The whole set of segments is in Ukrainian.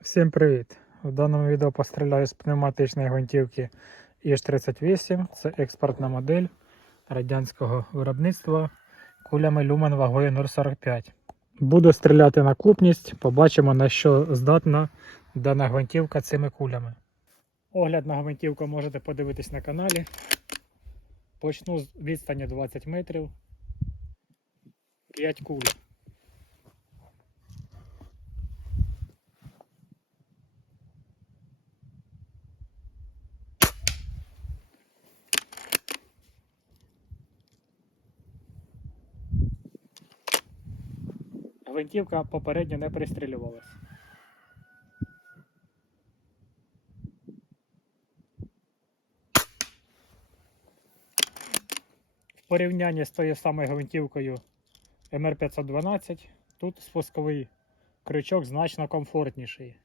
Всім привіт! В даному відео постріляю з пневматичної гвинтівки Іж-38. Це експортна модель радянського виробництва кулями люмен вагою 0,45. Буду стріляти на купність, побачимо на що здатна дана гвинтівка цими кулями. Огляд на гвинтівку можете подивитись на каналі. Почну з відстані 20 метрів. 5 куль. Гвинтівка попередньо не пристрілювалась. В порівнянні з тою самою гвинтівкою МР512 тут спусковий крючок значно комфортніший.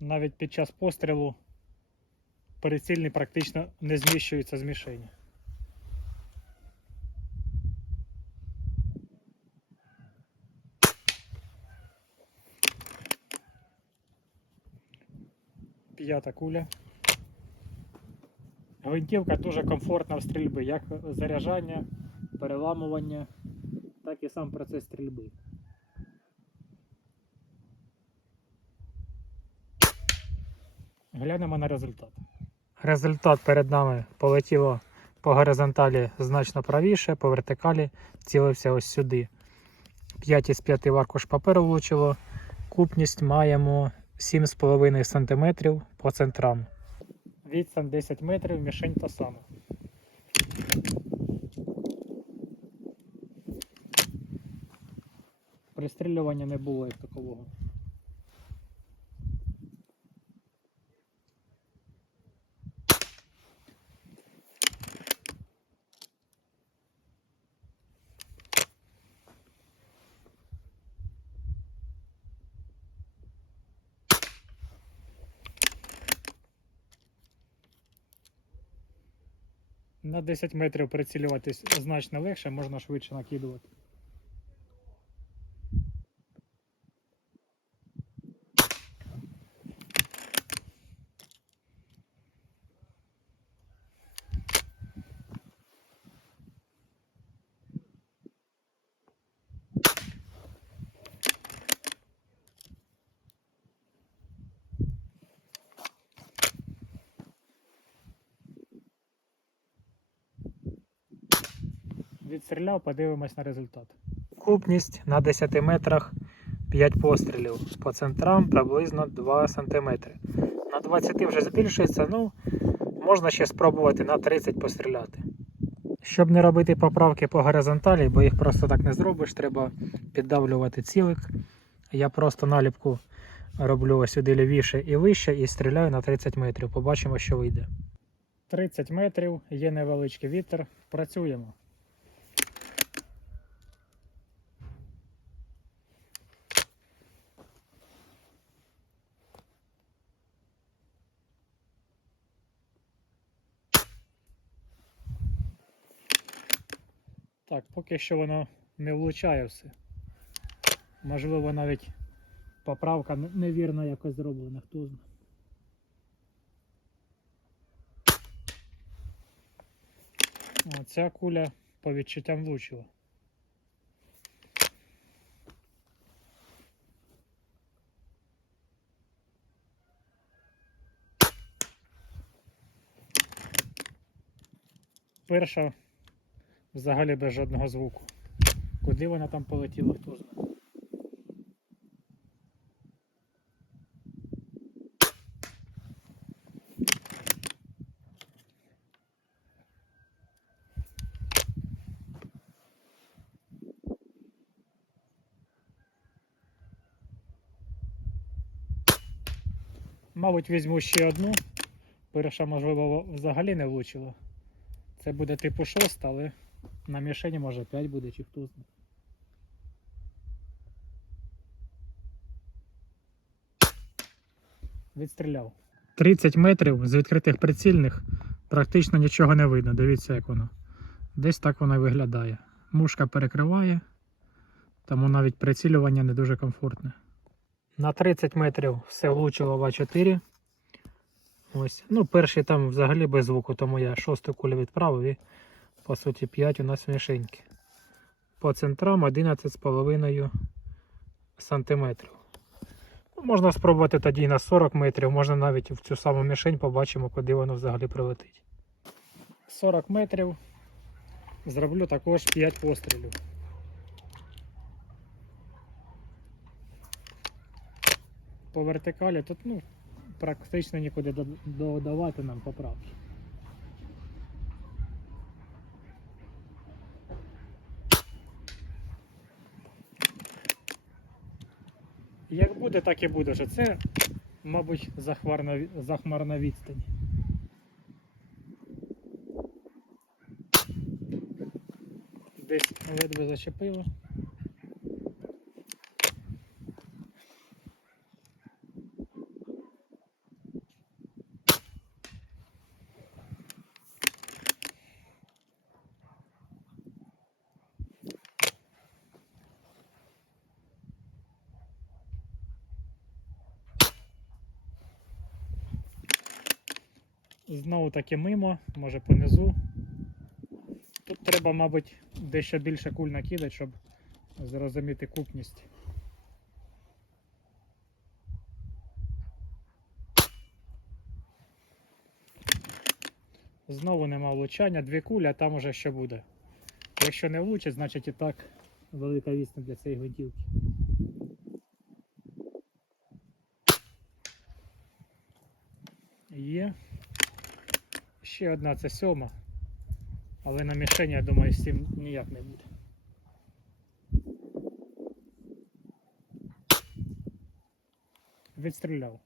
Навіть під час пострілу прицільний практично не зміщується з мішені. П'ята куля. Гвинтівка дуже комфортна в стрільбі, як заряджання, переламування, так і сам процес стрільби. Глянемо на результат. Результат перед нами полетіло по горизонталі значно правіше, по вертикалі цілився ось сюди. 5 із 5 в аркуш паперу влучило. Купність маємо 7,5 см по центрам. Відстань 10 метрів, мішень та сама. Пристрілювання не було як такового. На 10 метрів прицілюватись значно легше, можна швидше накидувати. Відстріляв, подивимось на результат. Купність на 10 метрах 5 пострілів. По центрам приблизно 2 см. На 20 вже збільшується, ну можна ще спробувати на 30 постріляти. Щоб не робити поправки по горизонталі, бо їх просто так не зробиш, треба піддавлювати цілик. Я просто наліпку роблю ось сюди лівіше і вище і стріляю на 30 метрів. Побачимо, що вийде. 30 метрів, є невеличкий вітер. Працюємо. Так, поки що воно не влучає все. Можливо, навіть поправка невірно якось зроблена, хто знає. О, ця куля по відчуттям влучила. Перша взагалі без жодного звуку. Куди вона там полетіла, хто знає. Мабуть, візьму ще одну. Перша, можливо, взагалі не влучила. Це буде типу шоста, але на мішені може 5 буде чи знає. Відстріляв. 30 метрів з відкритих прицільних практично нічого не видно. Дивіться, як воно. Десь так воно і виглядає. Мушка перекриває, тому навіть прицілювання не дуже комфортне. На 30 метрів все влучило в А4. Ось. Ну, перший там взагалі без звуку, тому я шосту кулю відправив і по суті 5 у нас мішеньки. По центрам 11,5 сантиметрів. Ну, Можна спробувати тоді на 40 метрів, можна навіть в цю саму мішень побачимо, куди воно взагалі прилетить. 40 метрів. Зроблю також 5 пострілів. По вертикалі тут ну, практично нікуди додавати нам поправки. Як буде, так і буде. Вже це, мабуть, захмарна, захмарна відстань. Десь ледве зачепило. Знову таки мимо, може понизу. Тут треба, мабуть, дещо більше куль накидати, щоб зрозуміти купність. Знову нема влучання, дві кулі, а там уже що буде. Якщо не влучить, значить і так велика відстань для цієї гвинтівки. Є. Ще одна це сьома. Але на мішені, я думаю, з цим ніяк не буде. Відстріляв.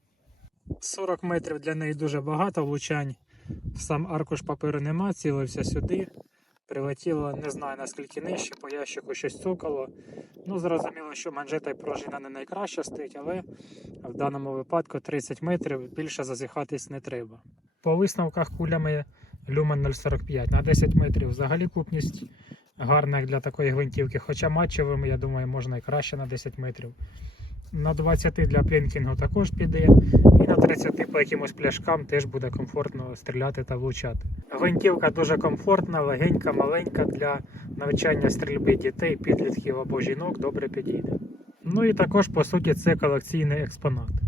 40 метрів для неї дуже багато влучань. Сам аркуш паперу нема, цілився сюди. Прилетіло, не знаю наскільки нижче, по ящику щось цукало. Ну, зрозуміло, що манжета і пружина не найкраща стоїть, але в даному випадку 30 метрів більше зазіхатись не треба. По висновках кулями Люмен 045 на 10 метрів взагалі купність гарна як для такої гвинтівки. Хоча матчевими, я думаю, можна і краще на 10 метрів. На 20 для плінкінгу також піде. І на 30 по якимось пляшкам теж буде комфортно стріляти та влучати. Гвинтівка дуже комфортна, легенька, маленька для навчання стрільби дітей, підлітків або жінок добре підійде. Ну і також, по суті, це колекційний експонат.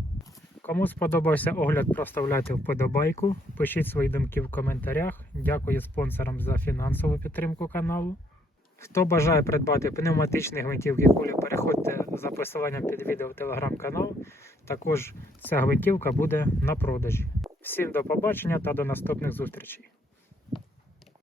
Кому сподобався огляд, проставляйте вподобайку, пишіть свої думки в коментарях. Дякую спонсорам за фінансову підтримку каналу. Хто бажає придбати пневматичні гвинтівки кулі, переходьте за посиланням під відео в телеграм-канал. Також ця гвинтівка буде на продажі. Всім до побачення та до наступних зустрічей.